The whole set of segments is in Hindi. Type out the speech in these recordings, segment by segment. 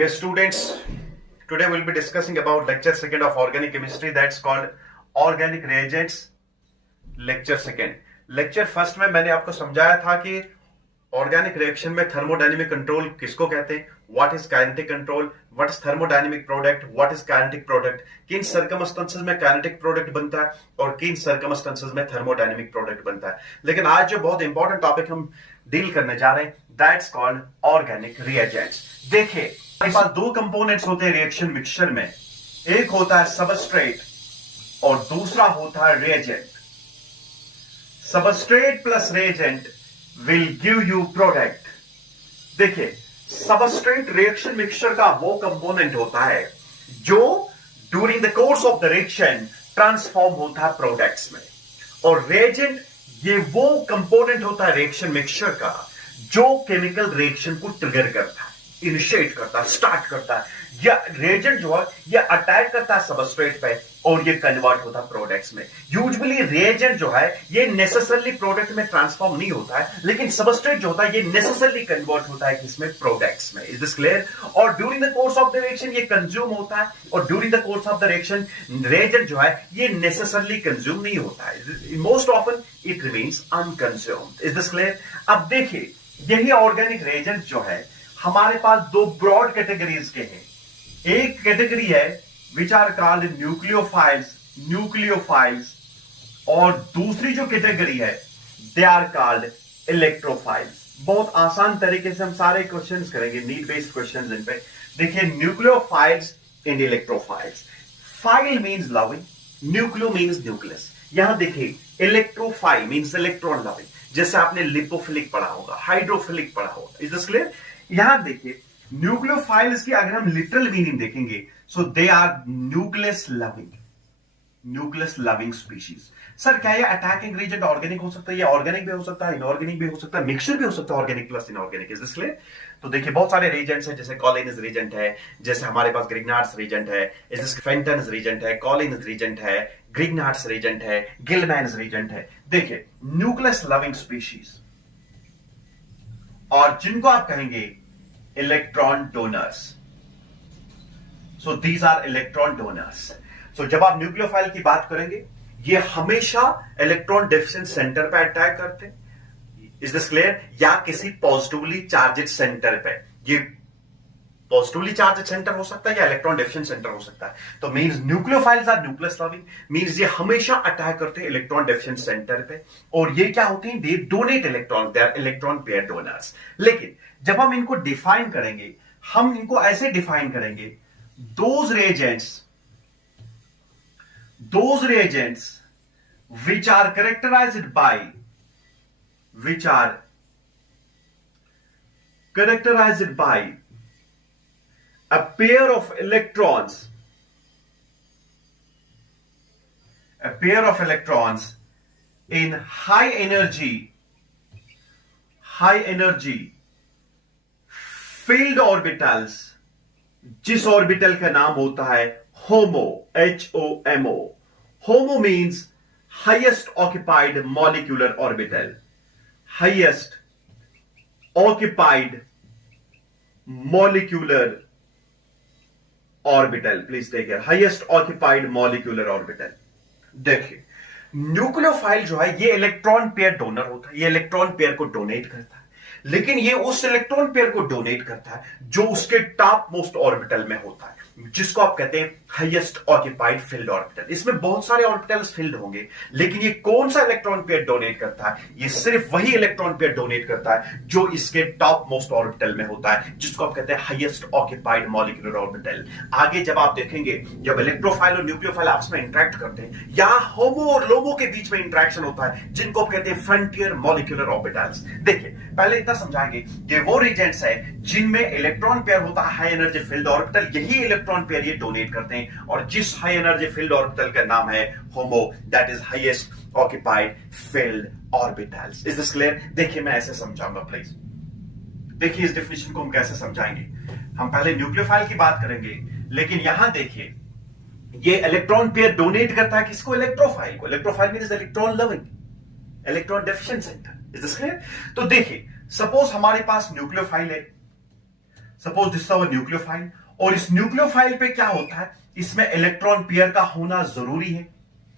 Dear students, today we'll be discussing about lecture second of organic chemistry, that's called organic reagents. Lecture second, lecture first में मैंने आपको समझाया था कि ऑर्गेनिक रिएक्शन में थर्मोडायनेमिक कंट्रोल किसको कहते हैं, what is kinetic control, what is thermodynamic product, what is kinetic product, किन सर्कमस्टेंसेस में काइनेटिक प्रोडक्ट बनता है और किन सर्कमस्टेंसेस में थर्मोडायनेमिक प्रोडक्ट बनता है। लेकिन आज जो बहुत इंपॉर्टेंट टॉपिक हम डील करने जा रहे हैं, दैट्स कॉल्ड ऑर्गेनिक रिएजेंट्स। देखिए, हमारे पास दो कंपोनेंट्स होते हैं रिएक्शन मिक्सचर में, एक होता है सबस्ट्रेट और दूसरा होता है reagent. Substrate plus reagent will give you product. देखिए, सबस्ट्रेट रिएक्शन मिक्सचर का वो कंपोनेंट होता है जो during the course of the reaction transform होता है प्रोडक्ट्स में, और रिएजेंट ये वो कंपोनेंट होता है रिएक्शन मिक्सचर का जो केमिकल रिएक्शन को ट्रिगर करता है, इनिशिएट करता है, स्टार्ट करता है। या रिएजेंट जो है ये अटैक करता है सबस्ट्रेट पे और ये कन्वर्ट होता है प्रोडक्ट्स में। यूजुअली रिएजेंट जो है ये नेसेसरली प्रोडक्ट में ट्रांसफॉर्म नहीं होता है, लेकिन सबस्ट्रेट जो होता है ये नेसेसरली कन्वर्ट होता है किसमें, प्रोडक्ट्स में। Is this clear? और during the course of the reaction ये कंज्यूम होता है, और during the course of the reaction reagent जो है ये नेसेसरली कंज्यूम नहीं होता है, most often it remains unconsumed. Is this clear? अब देखिए, यही ऑर्गेनिक रिएजेंट जो है हमारे पास दो ब्रॉड कैटेगरीज के हैं। एक कैटेगरी है विच आर कॉल्ड न्यूक्लियोफाइल्स, और दूसरी जो कैटेगरी है दे आर कॉल्ड इलेक्ट्रोफाइल्स। बहुत आसान तरीके से हम सारे क्वेश्चंस करेंगे, नीड बेस्ड क्वेश्चंस इन पे। देखिए, nucleophiles and electrophiles. File means loving, nucleo means nucleus. यहां देखिए, इलेक्ट्रोफाइल मींस इलेक्ट्रॉन लविंग, जैसे आपने लिपोफिलिक पढ़ा होगा, हाइड्रोफिलिक पढ़ा होगा। Is this clear? यहां देखिए, न्यूक्लियोफाइल्स की अगर हम लिटरल मीनिंग देखेंगे, so they are nucleus loving species. Sir क्या ये अटैकिंग एजेंट ऑर्गेनिक हो सकता है? ये ऑर्गेनिक भी हो सकता है, इनऑर्गेनिक भी हो सकता है, मिक्सचर भी हो सकता है organic plus inorganic. Is this clear? तो देखिए, बहुत सारे रिएजेंट्स हैं, जैसे कॉलिन्स रिएजेंट है, जैसे हमारे पास ग्रिग्नार्ड्स रिएजेंट है, जैसे फेंटन्स रिएजेंट है, कॉलिन्स रिएजेंट है, ग्रिग्नार्ड्स रिएजेंट है, गिलमैन्स रिएजेंट है। देखिए, न्यूक्लियस लविंग स्पीशीज, और जिनको आप कहेंगे electron donors. So these are electron donors. So जब आप न्यूक्लियोफाइल की बात करेंगे, ये हमेशा इलेक्ट्रॉन डेफिशिएंट सेंटर पे अटैक करते हैं। Is this clear? या किसी पॉजिटिवली चार्जेड सेंटर पे। ये पॉजिटिवली चार्जेड सेंटर हो सकता है या इलेक्ट्रॉन डेफिशिएंट सेंटर हो सकता है। तो means nucleophiles are nucleus loving, means ये हमेशा अटैक करते हैं इलेक्ट्रॉन डेफिशिएंट सेंटर पे, और ये क्या होते हैं, they donate electron, they are electron pair donors. लेकिन जब हम इनको डिफाइन करेंगे, हम इनको ऐसे डिफाइन करेंगे, those reagents which are characterized by a pair of electrons in high energy filled orbitals, जिस ऑर्बिटल का नाम होता है HOMO, HOMO। HOMO means highest occupied molecular orbital, highest occupied molecular orbital, please take care, highest occupied molecular orbital। देखिए, न्यूक्लियोफाइल जो है ये इलेक्ट्रॉन पेयर डोनर होता है, ये इलेक्ट्रॉन पेयर को डोनेट करता है, लेकिन ये उस इलेक्ट्रॉन पेयर को डोनेट करता है जो उसके टॉप मोस्ट ऑर्बिटल में होता है, जिसको आप कहते हैं हाईएस्ट ऑक्यूपाइड फील्ड ऑर्बिटल। इसमें बहुत सारे ऑर्बिटल्स फील्ड होंगे, लेकिन ये कौन सा इलेक्ट्रॉन पेयर डोनेट करता है? ये सिर्फ वही इलेक्ट्रॉन पेयर डोनेट करता है जो इसके टॉप मोस्ट ऑर्बिटल में होता है, जिसको आप कहते हैं हाईएस्ट ऑक्यूपाइड मॉलिक्यूलर ऑर्बिटल। आगे जब आप देखेंगे, जब इलेक्ट्रोफाइल और न्यूक्लियोफाइल आपस में इंटरेक्ट करते हैं, यहां होमो और लोमो के बीच में इंटरेक्शन होता है, जिनको आप कहते हैं फ्रंटियर मॉलिक्यूलर ऑर्बिटल्स। देखिए, पहले इतना समझाएंगे, ये वो रीजेंट्स है जिनमें इलेक्ट्रॉन पेयर होता है हाई एनर्जी फील्ड ऑर्बिटल, यही इलेक्ट्रॉन पेयर ये डोनेट करते हैं, और जिस हाई एनर्जी फील्ड ऑर्बिटल का नाम है HOMO, that is highest occupied field orbitals. Is this clear? देखिए, मैं ऐसे समझाऊंगा प्लीज। देखिए, इस डेफिनेशन को हम कैसे समझाएंगे। हम पहले न्यूक्लियोफाइल की बात करेंगे, लेकिन यहां देखिए, ये इलेक्ट्रॉन पेयर डोनेट करता है किसको? इलेक्ट्रोफाइल को। Electrophile means electron loving, electron deficient centre. Is this clear? तो देखिए, सपोज हमारे पास न्यूक्लियोफाइल है, सपोज दिस अवर न्यूक्लियोफाइल, और इस न्यूक्लियोफाइल पे क्या होता है, इसमें इलेक्ट्रॉन पेयर का होना जरूरी है,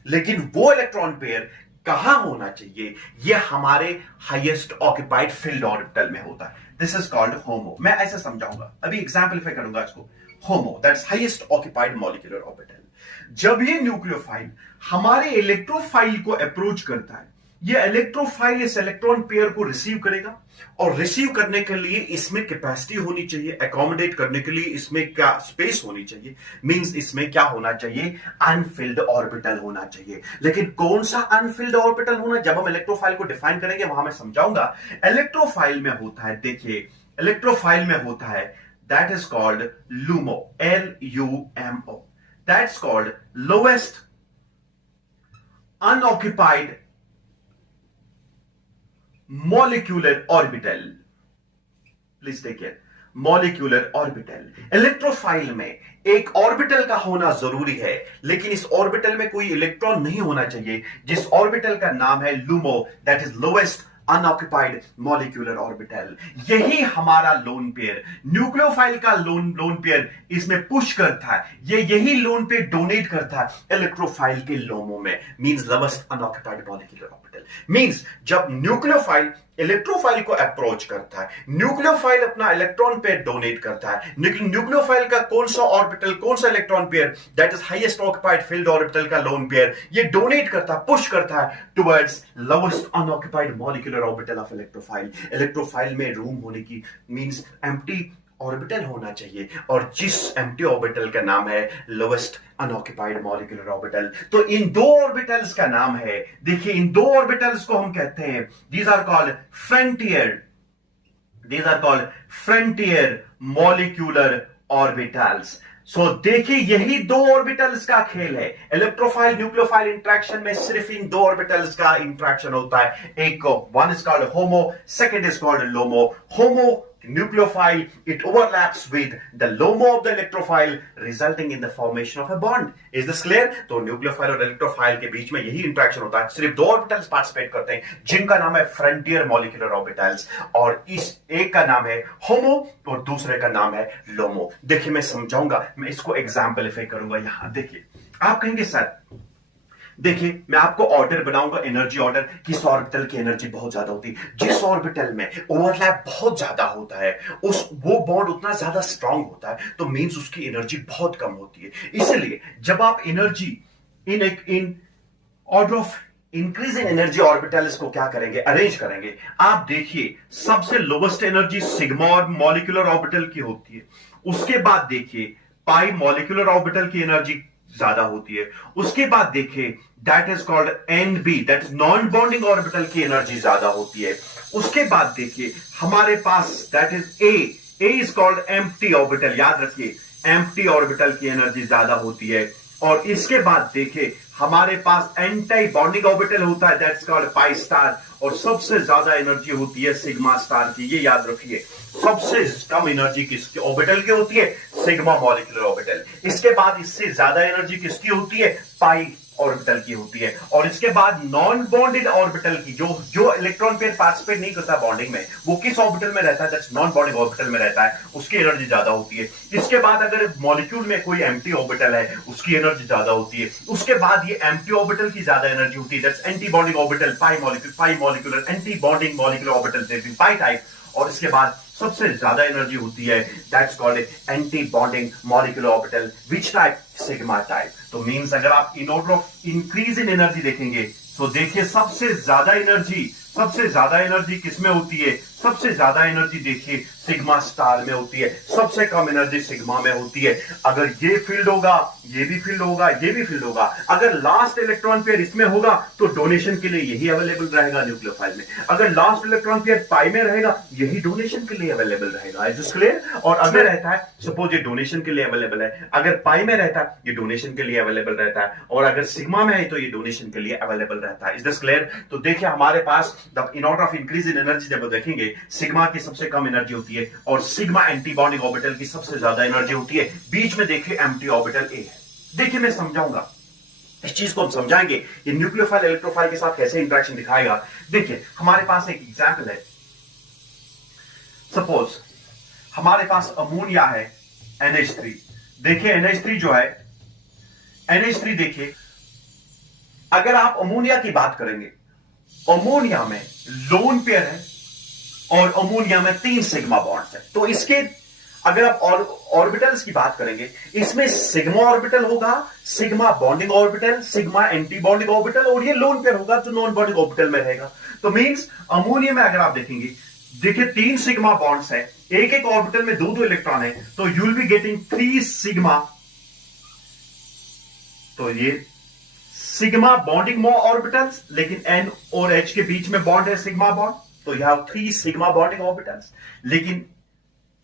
लेकिन वो इलेक्ट्रॉन पेयर कहां होना चाहिए, ये हमारे हाईएस्ट ऑक्यूपाइड फील्ड ऑर्बिटल में होता है। This is called HOMO. मैं ऐसे समझाऊंगा, अभी एग्जाम्पलीफाई करूंगा इसको। HOMO that's highest occupied molecular orbital. जब ये न्यूक्लियोफाइल हमारे इलेक्ट्रोफाइल को अप्रोच करता है, ये इलेक्ट्रोफाइल इस इलेक्ट्रॉन पेयर को रिसीव करेगा, और रिसीव करने के लिए इसमें कैपेसिटी होनी चाहिए, अकोमोडेट करने के लिए इसमें क्या स्पेस होनी चाहिए, मींस इसमें क्या होना चाहिए, अनफिल्ड ऑर्बिटल होना चाहिए। लेकिन कौन सा अनफिल्ड ऑर्बिटल होना, जब हम इलेक्ट्रोफाइल को डिफाइन करेंगे वहां मैं समझाऊंगा। इलेक्ट्रोफाइल में होता है, देखिए इलेक्ट्रोफाइल में होता है, that is called LUMO, LUMO, that's called lowest unoccupied molecular orbital. Please take care, molecular orbital. Electrophile में एक ऑर्बिटल का होना जरूरी है, लेकिन इस ऑर्बिटल में कोई इलेक्ट्रॉन नहीं होना चाहिए, जिस ऑर्बिटल का नाम है LUMO, that is lowest unoccupied molecular orbital. यही हमारा लोन पेयर, न्यूक्लियोफाइल का लोन पेयर इसमें पुश करता है, यही लोन पेयर डोनेट करता है इलेक्ट्रोफाइल के लोमो में, means lowest unoccupied molecular orbital. Means जब न्यूक्लियोफाइल इलेक्ट्रोफाइल को अप्रोच करता है, न्यूक्लियोफाइल अपना इलेक्ट्रॉन पेयर डोनेट करता है, लेकिन न्यूक्लियोफाइल का कौन सा ऑर्बिटल, कौन सा electron pair, that is highest occupied filled orbital का लोन पेयर, ये डोनेट करता है, पुश करता है towards lowest unoccupied molecular orbital of electrophile. Electrophile में रूम होने की मींस एम्प्टी ऑर्बिटल होना चाहिए, और जिस एम्प्टी ऑर्बिटल का नाम है लोएस्ट अनऑक्यूपाइड मॉलिक्यूलर ऑर्बिटल। तो इन दो ऑर्बिटल्स का नाम है, देखिए इन दो ऑर्बिटल्स को हम कहते हैं, these are called frontier, these are called frontier molecular orbitals. So देखिए यही दो ऑर्बिटल्स का खेल है। इलेक्ट्रोफाइल न्यूक्लियोफाइल इंटरेक्शन में सिर्फ इन दो ऑर्बिटल्स का इंटरेक्शन होता है, एक one is called HOMO, second is called LUMO. HOMO nucleophile, it overlaps with the LOMO of the electrophile, resulting in the formation of a bond. Is this clear? तो न्यूक्लियोफाइल और इलेक्ट्रोफाइल के बीच में यही इंटरेक्शन होता है, सिर्फ दो ऑर्बिटल्स पार्टिसिपेट करते हैं, जिनका नाम है फ्रंटियर मॉलिक्यूलर ऑर्बिटल्स, और इस एक का नाम है होमो और दूसरे का नाम है लोमो। देखिए मैं समझाऊंगा, मैं इसको एग्जाम्पलीफाई करूंगा। यहां देखिए, आप कहेंगे सर देखिए मैं आपको ऑर्डर बनाऊंगा, एनर्जी ऑर्डर, किस ऑर्बिटल की एनर्जी बहुत ज्यादा होती है, जिस ऑर्बिटल में ओवरलैप बहुत ज्यादा होता है उस वो बॉन्ड उतना ज्यादा स्ट्रांग होता है, तो मींस उसकी एनर्जी बहुत कम होती है। इसलिए जब आप energy in order of increase in energy orbitals को क्या करेंगे, अरेंज करेंगे। आप देखिए सबसे लोवेस्ट एनर्जी सिग्मा और मॉलिक्यूलर ऑर्बिटल की होती है, उसके बाद देखिए पाई मॉलिक्यूलर ऑर्बिटल की एनर्जी ज्यादा होती है, उसके बाद देखिए that is called NB, that is non bonding orbital की एनर्जी ज्यादा होती है। उसके बाद देखिए हमारे पास that is A is called empty orbital, याद रखिए एम्प्टी ऑर्बिटल की एनर्जी ज्यादा होती है। और इसके बाद देखिए हमारे पास एंटी बॉन्डिंग ऑर्बिटल होता है, दैट्स कॉल्ड पाई स्टार, और सबसे ज्यादा एनर्जी होती है सिग्मा स्टार की। ये याद रखिए सबसे कम एनर्जी किसकी ऑर्बिटल की होती है, सिग्मा मॉलिक्यूलर ऑर्बिटल। इसके बाद इससे ज्यादा एनर्जी किसकी होती है, पाई ऑर्बिटल की होती है। और इसके बाद नॉन बॉन्डेड ऑर्बिटल की, जो इलेक्ट्रॉन पेयर पार्टिसिपेट नहीं करता बॉन्डिंग में, वो किस ऑर्बिटल में रहता है, दैट्स नॉन बॉन्डिंग ऑर्बिटल में रहता है, उसकी एनर्जी ज्यादा होती है। इसके बाद अगर मॉलिक्यूल में कोई एम्प्टी ऑर्बिटल है, उसकी एनर्जी ज्यादा होती है। उसके बाद ये एम्प्टी ऑर्बिटल की ज्यादा एनर्जी होती है, that's anti bonding orbital, pi molecular anti bonding molecular orbital, pi type. और इसके बाद सबसे ज्यादा एनर्जी होती है, that's called anti bonding molecular orbital, which type, sigma type. तो मींस अगर आप इन order of increase in energy देखेंगे, तो देखिए सबसे ज्यादा एनर्जी किसमें होती है, सबसे ज्यादा एनर्जी देखिए सिग्मा स्टार में होती है, सबसे कम एनर्जी सिग्मा में होती है। अगर ये फील्ड होगा, ये भी फील्ड होगा, ये भी फील्ड होगा, अगर लास्ट इलेक्ट्रॉन पेयर इसमें होगा तो डोनेशन के लिए यही अवेलेबल रहेगा न्यूक्लियोफाइल में। अगर लास्ट इलेक्ट्रॉन पेयर पाई में रहेगा, यही डोनेशन के लिए अवेलेबल रहेगा। Is this clear? और अगर रहता है, सपोज ये डोनेशन के लिए अवेलेबल है, अगर पाई में रहता है ये डोनेशन के लिए अवेलेबल रहता है, और अगर सिग्मा में है तो ये डोनेशन के लिए अवेलेबल रहता है। Is this clear? तो देखिए हमारे पास in order of increase in energy जब देखेंगे, सिग्मा की सबसे कम एनर्जी होती है और सिग्मा एंटी बॉन्डिंग ऑर्बिटल की सबसे ज्यादा एनर्जी होती है। बीच में देखिए एम्प्टी ऑर्बिटल ए है। देखिए मैं समझाऊंगा, इस चीज को हम समझाएंगे, ये न्यूक्लियोफाइल इलेक्ट्रोफाइल के साथ कैसे इंटरेक्शन दिखाएगा। देखिए हमारे पास एक एग्जांपल है, सपोज हमारे पास अमोनिया है NH3। देखिए NH3 जो है, NH3 देखिए, अगर आप अमोनिया की बात करेंगे, अमोनिया में लोन पेयर है और अमोनिया में 3 सिग्मा बॉन्ड्स है। तो इसके अगर आप ऑर्बिटल्स की बात करेंगे, इसमें सिग्मा ऑर्बिटल होगा, sigma bonding orbital, sigma anti bonding orbital, और ये लोन पेयर होगा जो नॉन बॉन्डिंग ऑर्बिटल में रहेगा। तो मींस अमोनिया में अगर आप देखेंगे, देखिए 3 सिग्मा बॉन्ड्स है, एक एक ऑर्बिटल में 2-2 इलेक्ट्रॉन है, तो you will be getting 3 sigma. तो ये सिग्मा बॉन्डिंग मोर ऑर्बिटल्स, लेकिन N और H के बीच में बॉन्ड है सिग्मा बॉन्ड, तो you have 3 sigma bonding orbitals, लेकिन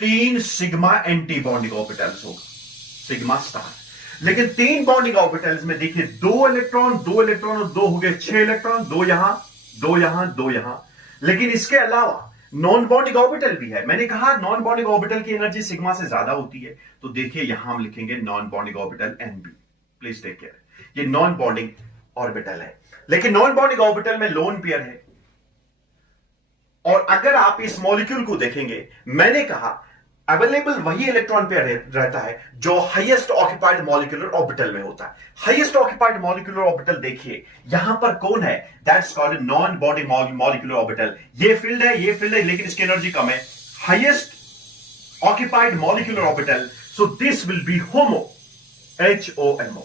3 सिग्मा एंटी बॉन्डिंग ऑर्बिटल्स होगा, सिग्मा स्टार। लेकिन 3 बॉन्डिंग ऑर्बिटल्स में देखिए 2 इलेक्ट्रॉन 2 इलेक्ट्रॉन और 2 हो गए 6 इलेक्ट्रॉन, 2 यहां 2 यहां 2 यहां। लेकिन इसके अलावा नॉन बॉन्डिंग ऑर्बिटल भी है। मैंने कहा नॉन बॉन्डिंग ऑर्बिटल की एनर्जी सिग्मा से ज्यादा होती है, तो देखिए यहां हम लिखेंगे non bonding orbital NB। Please take care, ये नॉन बॉन्डिंग ऑर्बिटल है, लेकिन नॉन बॉन्डिंग ऑर्बिटल में लोन पेयर है। और अगर आप इस मॉलिक्यूल को देखेंगे, मैंने कहा अवेलेबल वही इलेक्ट्रॉन पेयर रहता है जो हाईएस्ट ऑक्यूपाइड मॉलिक्यूलर ऑर्बिटल में होता है। हाईएस्ट ऑक्यूपाइड मॉलिक्यूलर ऑर्बिटल देखिए यहां पर कौन है, that's called non bonding molecular orbital. ये फील्ड है, ये फील्ड है, लेकिन इसकी एनर्जी कम है। Highest occupied molecular orbital, so this will B HOMO, HOMO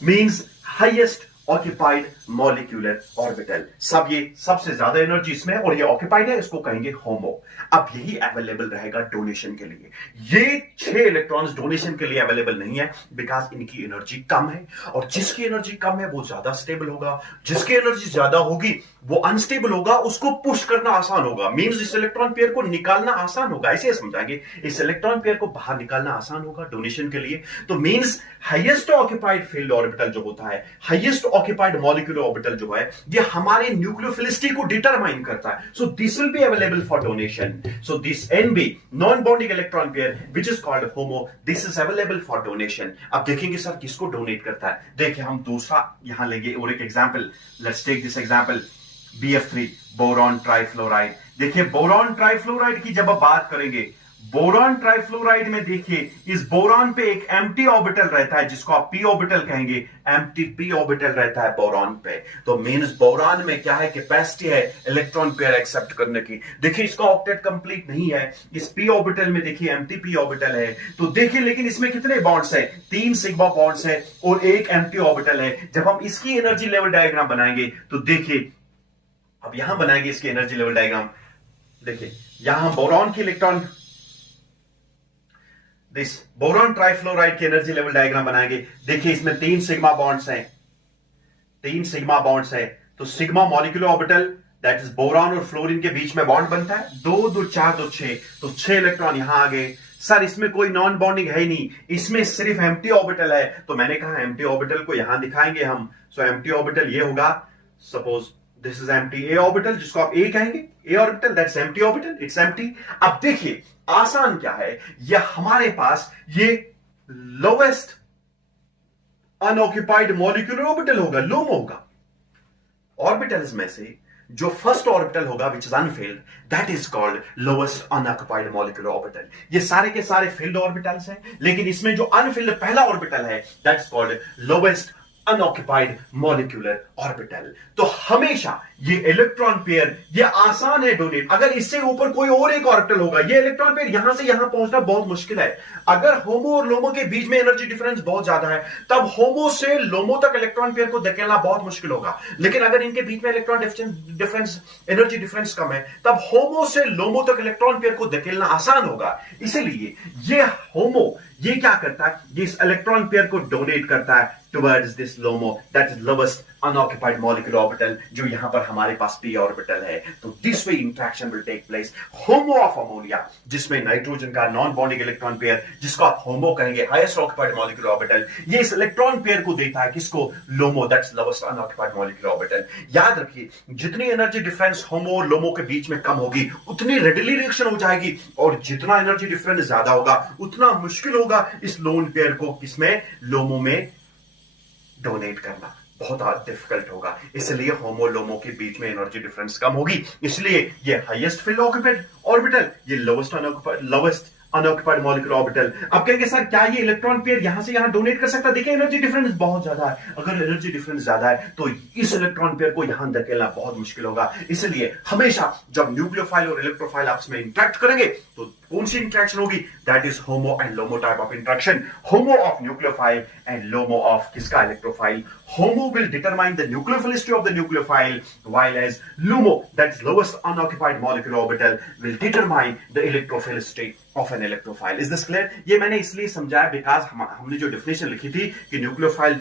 means highest occupied molecular orbital. सब ये सबसे ज्यादा एनर्जी इसमें और ये ऑक्यूपाइड है, इसको कहेंगे HOMO। अब यही अवेलेबल रहेगा डोनेशन के लिए। ये 6 इलेक्ट्रॉन्स डोनेशन के लिए अवेलेबल नहीं है, बिकॉज इनकी एनर्जी कम है, और जिसकी एनर्जी कम है वो ज्यादा स्टेबल होगा, जिसकी एनर्जी ज्यादा होगी वो अनस्टेबल होगा, उसको पुश करना आसान होगा। मींस इस इलेक्ट्रॉन पेयर को निकालना आसान होगा, ऐसे समझाएंगे, इस इलेक्ट्रॉन पेयर को बाहर निकालना आसान होगा डोनेशन के लिए। तो means highest occupied filled orbital जो होता है, हाईएस्ट ऑक्यूपाइड मॉलिक्यूलर ऑर्बिटल जो है, ये हमारे न्यूक्लियोफिलिसिटी को डिटरमाइन करता है। So this will be available for donation. So this NB non bonding electron pair which is called HOMO, this is available for donation. अब देखेंगे सर किसको डोनेट करता है। देखिए हम दूसरा यहां लेंगे और एक example, let's take this example BF3 boron trifluoride. देखिए बोरॉन ट्राइफ्लोराइड की जब आप बात करेंगे, बोरॉन ट्राइफ्लोराइड में देखिए इस बोरॉन पे एक एम्प्टी ऑर्बिटल रहता है जिसको आप p ऑर्बिटल कहेंगे, एम्प्टी p ऑर्बिटल रहता है बोरॉन पे। तो मींस बोरॉन में क्या है, कैपेसिटी है इलेक्ट्रॉन पेयर एक्सेप्ट करने की। देखिए इसका ऑक्टेट कंप्लीट नहीं है, इस p ऑर्बिटल में देखिए एम्प्टी p ऑर्बिटल है। तो देखिए लेकिन इसमें कितने बॉन्ड्स है, 3 सिग्मा बॉन्ड्स है और एक एम्प्टी ऑर्बिटल है। जब हम इसकी एनर्जी लेवल डायग्राम बनाएंगे तो देखिए, अब यहां बनाएंगे इसकी एनर्जी लेवल डायग्राम। देखिए यहां हम बोरॉन की इलेक्ट्रॉन, दिस बोरॉन ट्राइफ्लोराइड की एनर्जी लेवल डायग्राम बनाएंगे। देखिए इसमें 3 सिग्मा बॉन्ड्स हैं, 3 सिग्मा बॉन्ड्स हैं। तो sigma molecular orbital that is boron और फ्लोरीन के बीच में बॉन्ड बनता है, 2 2 4 2 6, तो 6 इलेक्ट्रॉन यहां आ गए। सर इसमें कोई नॉन बॉन्डिंग है ही नहीं, इसमें सिर्फ एम्प्टी ऑर्बिटल है। तो मैंने कहा एम्प्टी ऑर्बिटल को यहां दिखाएंगे हम। सो एम्प्टी ऑर्बिटल ये होगा, suppose this is empty A orbital, जिसको आप A कहेंगे, A orbital that's empty orbital, it's empty. अब देखिए आसान क्या है, ये हमारे पास ये लोवेस्ट अनऑक्यूपाइड मॉलिक्यूलर ऑर्बिटल होगा, LOMO होगा। ऑर्बिटल्स में से जो फर्स्ट ऑर्बिटल होगा which is Anfield, that is called lowest unoccupied molecular orbital. ये सारे के सारे फिल्ड ऑर्बिटल्स हैं, लेकिन इसमें जो अनफिल्ड पहला ऑर्बिटल है that's called lowest unoccupied molecular orbital. तो हमेशा ये इलेक्ट्रॉन पेयर ये आसान है डोनेट। अगर इससे ऊपर कोई और एक ऑर्बिटल होगा, ये इलेक्ट्रॉन पेयर यहां से यहां पहुंचना बहुत मुश्किल है। अगर होमो और लोमो के बीच में एनर्जी डिफरेंस बहुत ज्यादा है, तब होमो से लोमो तक इलेक्ट्रॉन पेयर को धकेलना बहुत मुश्किल होगा। लेकिन अगर इनके बीच में इलेक्ट्रॉन डिफरेंस एनर्जी डिफरेंस कम है, तब होमो से लोमो तक इलेक्ट्रॉन पेयर को धकेलना आसान होगा। इसीलिए ये होमो ये क्या करता है, ये इस इलेक्ट्रॉन पेयर को डोनेट करता है towards this LOMO, that is lowest unoccupied molecular orbital, जो यहां पर हमारे पास p ऑर्बिटल है। तो this way interaction will take place। HOMO of ammonia, जिसमें नाइट्रोजन का नॉन बॉन्डिंग इलेक्ट्रॉन पेयर, जिसको आप HOMO कहेंगे, हाईएस्ट ऑक्यूपाइड मॉलिक्यूलर ऑर्बिटल, ये इस इलेक्ट्रॉन पेयर को देता है, किसको, LOMO, that's lowest unoccupied molecular orbital। याद रखिए जितनी एनर्जी डिफरेंस HOMO और LOMO के बीच में कम होगी, उतनी रेडिली रिएक्शन हो जाएगी, और जितना एनर्जी डिफरेंस ज्यादा होगा उतना मुश्किल होगा इस लोन पेयर को किसमें, LOMO में डोनेट करना बहुत डिफिकल्ट होगा। इसलिए होमो लोमो के बीच में एनर्जी डिफरेंस कम होगी, इसलिए ये हाईएस्ट फील्ड ऑक्यूपाइड ऑर्बिटल, ये lowest unoccupied, lowest unoccupied molecular orbital. अब कहेंगे सर क्या ये इलेक्ट्रॉन पेयर यहां से यहां डोनेट कर सकता है? देखिए एनर्जी डिफरेंस बहुत ज्यादा है, अगर एनर्जी डिफरेंस ज्यादा है तो इस इलेक्ट्रॉन पेयर को यहां धकेलना बहुत मुश्किल होगा। इसलिए हमेशा जब न्यूक्लियोफाइल और इलेक्ट्रोफाइल आपस में इंटरेक्ट करेंगे तो कौन सी इंटरेक्शन होगी? That is HOMO and LUMO type of interaction. HOMO of nucleophile and LUMO of किसका? Electrophile. HOMO will determine the nucleophilicity of the nucleophile, while as LUMO, that is lowest unoccupied molecular orbital, will determine the electrophilicity of an electrophile. Is this clear? ये मैंने इसलिए समझाया बिकॉज हमने जो डेफिनेशन लिखी थी कि न्यूक्लियोफाइल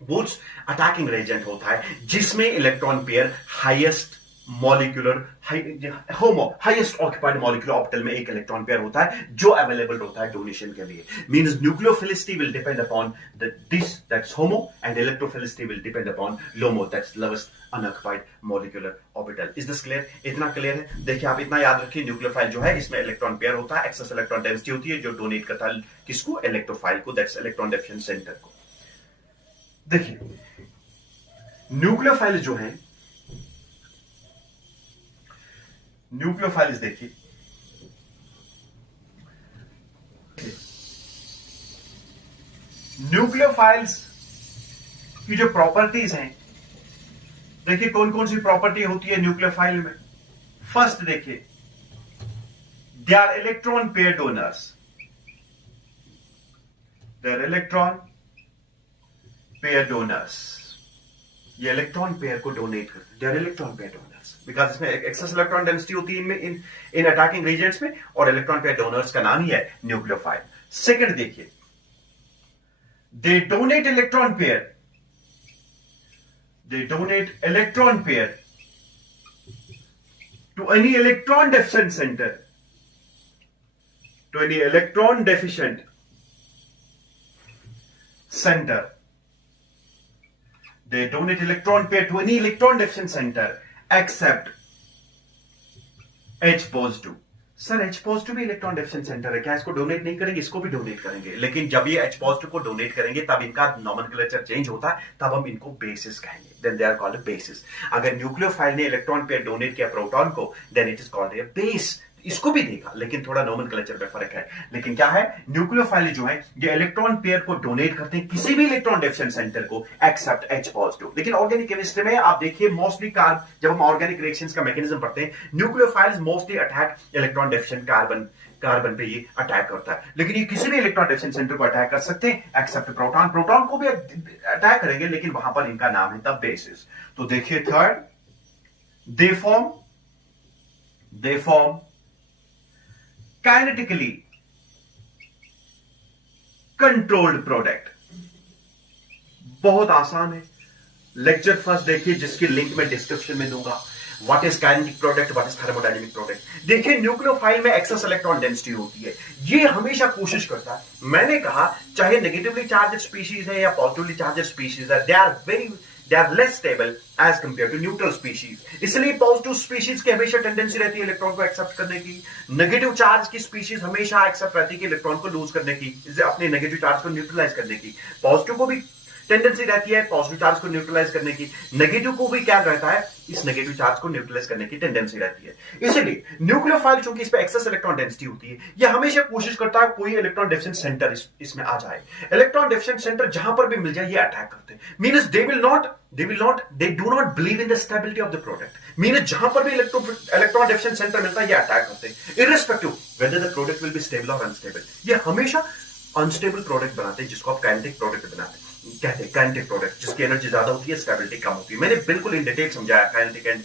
वो अटैकिंग रेजेंट होता है जिसमें इलेक्ट्रॉन पेयर हाईएस्ट मॉलिक्यूलर होमो हाईएस्ट ऑक्युपाइड मॉलिक्यूलर ऑर्बिटल में एक इलेक्ट्रॉन पेयर होता है जो अवेलेबल होता है डोनेशन के लिए। Means nucleophilicity will depend upon this that's HOMO and electrophilicity will depend upon LUMO that's lowest unoccupied molecular orbital. Is this clear? इतना क्लियर है? देखिए आप इतना याद रखिए, न्यूक्लियोफाइल जो है इसमें इलेक्ट्रॉन पेयर होता है, एक्सेस इलेक्ट्रॉन डेंसिटी होती है जो डोनेट करता है किसको? इलेक्ट्रोफाइल को, दैट्स इलेक्ट्रॉन डेफिशिएंट सेंटर को। देखिए न्यूक्लियोफाइल जो है, न्यूक्लियोफाइल्स देखिए न्यूक्लियोफाइल्स की जो प्रॉपर्टीज हैं, देखिए कौन कौन सी प्रॉपर्टी होती है न्यूक्लियोफाइल में। फर्स्ट देखिए, they are electron pair donors, they are electron pair donors. ये इलेक्ट्रॉन पेयर को डोनेट करते हैं, they are electron pair donors because इसमें एक्सेस इलेक्ट्रॉन डेंसिटी होती है इनमें, इन अटैकिंग रीजन्स में, और इलेक्ट्रॉन पेयर डोनर्स का नाम ही है न्यूक्लियोफाइल। सेकंड देखिए, they donate electron pair, they donate electron pair to any electron deficient center, to any electron deficient center. They donate electron pair to any electron deficient center except H positive. Sir H positive भी इलेक्ट्रॉन डेफिशिएंट सेंटर है, क्या इसको डोनेट नहीं करेंगे? इसको भी डोनेट करेंगे, लेकिन जब ये H पॉजिटिव को डोनेट करेंगे तब इनका नॉमेनक्लेचर चेंज होता है, तब हम इनको बेसिस कहेंगे, then they are called bases. अगर न्यूक्लियोफाइल ने इलेक्ट्रॉन पेयर डोनेट किया प्रोटॉन को, then it is called a base. इसको भी देखा, लेकिन थोड़ा नॉमेनक्लेचर में फर्क है। लेकिन क्या है, न्यूक्लियोफाइल जो है ये इलेक्ट्रॉन पेयर को डोनेट करते हैं किसी भी इलेक्ट्रॉन डेफिशिएंट सेंटर को एक्सेप्ट H पॉजिटिव। लेकिन ऑर्गेनिक केमिस्ट्री में आप देखिए मोस्टली जब हम ऑर्गेनिक रिएक्शंस का मैकेनिज्म पढ़ते हैं, nucleophiles mostly attack electron deficient carbon पे ये अटैक करता है, लेकिन ये किसी भी इलेक्ट्रॉन डेफिशिएंट सेंटर को अटैक कर सकते हैं एक्सेप्ट प्रोटॉन। प्रोटॉन को भी अटैक करेंगे, लेकिन वहां पर इनका नाम है तब बेसिस। तो देखिए थर्ड, दे फॉर्म काइनेटिकली कंट्रोल्ड प्रोडक्ट। बहुत आसान है, लेक्चर फर्स्ट देखिए जिसकी लिंक मैं डिस्क्रिप्शन में दूंगा। What is kinetic product, what is thermodynamic product. देखिए न्यूक्लियोफाइल में एक्सेस इलेक्ट्रॉन डेंसिटी होती है, ये हमेशा कोशिश करता है, मैंने कहा चाहे नेगेटिवली चार्ज स्पीशीज है या पॉजिटिवली चार्ज स्पीशीज है, they are less stable as compared to neutral species। इसलिए पॉजिटिव स्पीशीज की हमेशा टेंडेंसी रहती है इलेक्ट्रॉन को एक्सेप्ट करने की, नेगेटिव चार्ज की स्पीशीज हमेशा एक्सेप्ट रहती है कि इलेक्ट्रॉन को लूज करने की, अपने नेगेटिव चार्ज को न्यूट्रलाइज करने की। पॉजिटिव को भी टेंडेंसी रहती है पॉजिटिव चार्ज को न्यूट्रलाइज करने की, नेगेटिव को भी क्या रहता है, इस नेगेटिव चार्ज को न्यूट्रलाइज करने की टेंडेंसी रहती है। इसलिए न्यूक्लियोफाइल चूंकि इस पे एक्सेस इलेक्ट्रॉन डेंसिटी होती है, यह हमेशा कोशिश करता है कोई इलेक्ट्रॉन डेफिशिएंट सेंटर इसमें आ जाए। इलेक्ट्रॉन डेफिशिएंट सेंटर जहां पर भी मिल जाए ये अटैक करते हैं। Means they do not believe in the stability of the product। Means जहां पर भी इलेक्ट्रॉन डेफिशिएंट सेंटर मिलता है ये अटैक करते हैं, irrespective whether the product will be stable or unstable। ये हमेशा अनस्टेबल प्रोडक्ट बनाते हैं जिसको आप काइनेटिक प्रोडक्ट बनाते हैं, कहते हैं काइनेटिक प्रोडक्ट, जिसकी एनर्जी ज्यादा होती है, स्टेबिलिटी कम होती है। मैंने बिल्कुल इन डिटेल समझाया kinetic and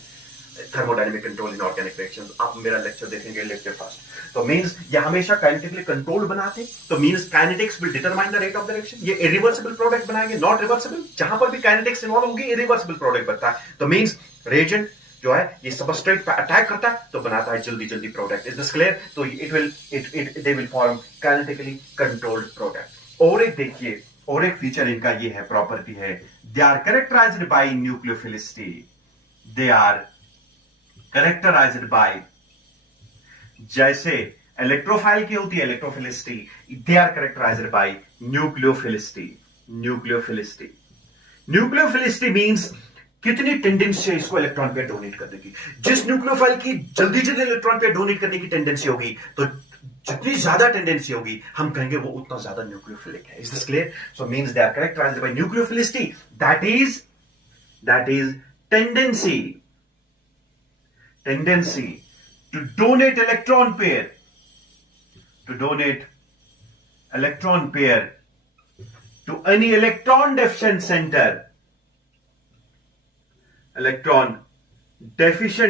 thermodynamic control in organic reactions. आप मेरा लेक्चर देखेंगे लेक्चर फर्स्ट। तो मींस ये हमेशा काइनेटिकली कंट्रोल बनाते, तो means kinetics will determine the rate of the reaction. ये इरिवर्सिबल प्रोडक्ट बनाएंगे, नॉट रिवर्सिबल। जहां पर भी काइनेटिक्स इन्वॉल्व होगी इरिवर्सिबल प्रोडक्ट बनता है। तो मींस रिएजेंट जो है ये सबस्ट्रेट पर अटैक करता है तो बनाता है जल्दी जल्दी प्रोडक्ट। Is this clear? तो they will form kinetically controlled product. और एक देखिए, और एक फीचर इनका ये है, प्रॉपर्टी है, they are characterized by nucleophilicity. They are characterized by, जैसे इलेक्ट्रोफाइल की होती है electrophilicity, they are characterized by nucleophilicity. Nucleophilicity means कितनी टेंडेंसी है इसको इलेक्ट्रॉन पेयर डोनेट करने की। जिस न्यूक्लियोफाइल की जल्दी जल्दी इलेक्ट्रॉन पेयर डोनेट करने की टेंडेंसी होगी, तो जितनी ज्यादा टेंडेंसी होगी हम कहेंगे वो उतना ज्यादा न्यूक्लियोफिलिक है. Is this clear? So means they are characterized by nucleophilicity, that is tendency to donate electron pair to any electron deficient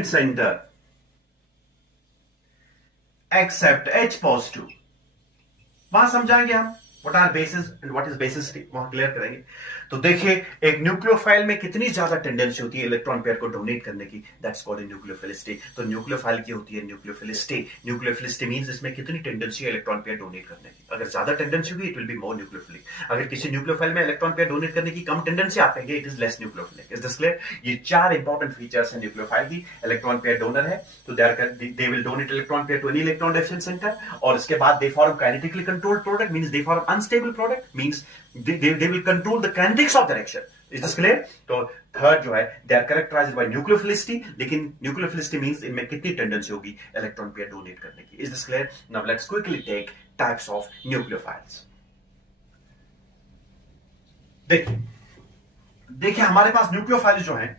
center except H positive. वहां समझाएंगे हम what are bases and what is basicity, वहां क्लियर करेंगे. तो देखिए एक न्यूक्लियोफाइल में कितनी ज्यादा टेंडेंसी होती है इलेक्ट्रॉन पेयर को डोनेट करने की, दैट्स कॉल्ड न्यूक्लियोफिलिसिटी. तो न्यूक्लियोफाइल की होती है न्यूक्लियोफिलिसिटी. न्यूक्लियोफिलिसिटी मींस इसमें कितनी टेंडेंसी है इलेक्ट्रॉन पेयर डोनेट करने की. अगर ज्यादा टेंडेंसी होगी it will be more nucleophilic. अगर किसी न्यूक्लियोफाइल में इलेक्ट्रॉन पेयर डोनेट करने की कम टेंडेंसी आप कहेंगे it is less nucleophilic. Is this clear? ये चार इंपॉर्टेंट फीचर्स है न्यूक्लियोफाइल की. इलेक्ट्रॉन पेयर डोनर है तो they will donate electron pair to any electron deficient centre, और इसके बाद they form kinetically controlled product, means they form unstable product, means they will control the kinetics of the reaction. Is this clear? तो थर्ड जो है they are characterized by nucleophilicity, लेकिन nucleophilicity means इनमें कितनी टेंडेंसी होगी इलेक्ट्रॉन पेयर डोनेट करने की. Is this clear? Now let's quickly take types of nucleophiles. देखिए हमारे पास न्यूक्लियोफाइल जो हैं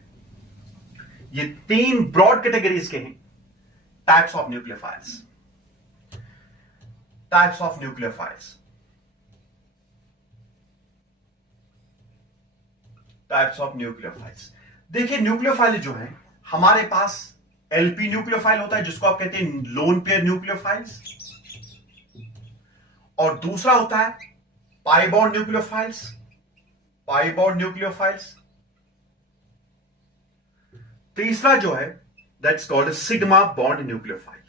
ये तीन ब्रॉड कैटेगरीज के हैं. Types of nucleophiles. Types of nucleophiles. देखिए न्यूक्लियोफाइल जो है हमारे पास एलपी न्यूक्लियोफाइल होता है जिसको आप कहते हैं लोन पेयर न्यूक्लियोफाइल्स, और दूसरा होता है पाई बॉन्ड न्यूक्लियोफाइल्स. तीसरा जो है that's called sigma bond nucleophile.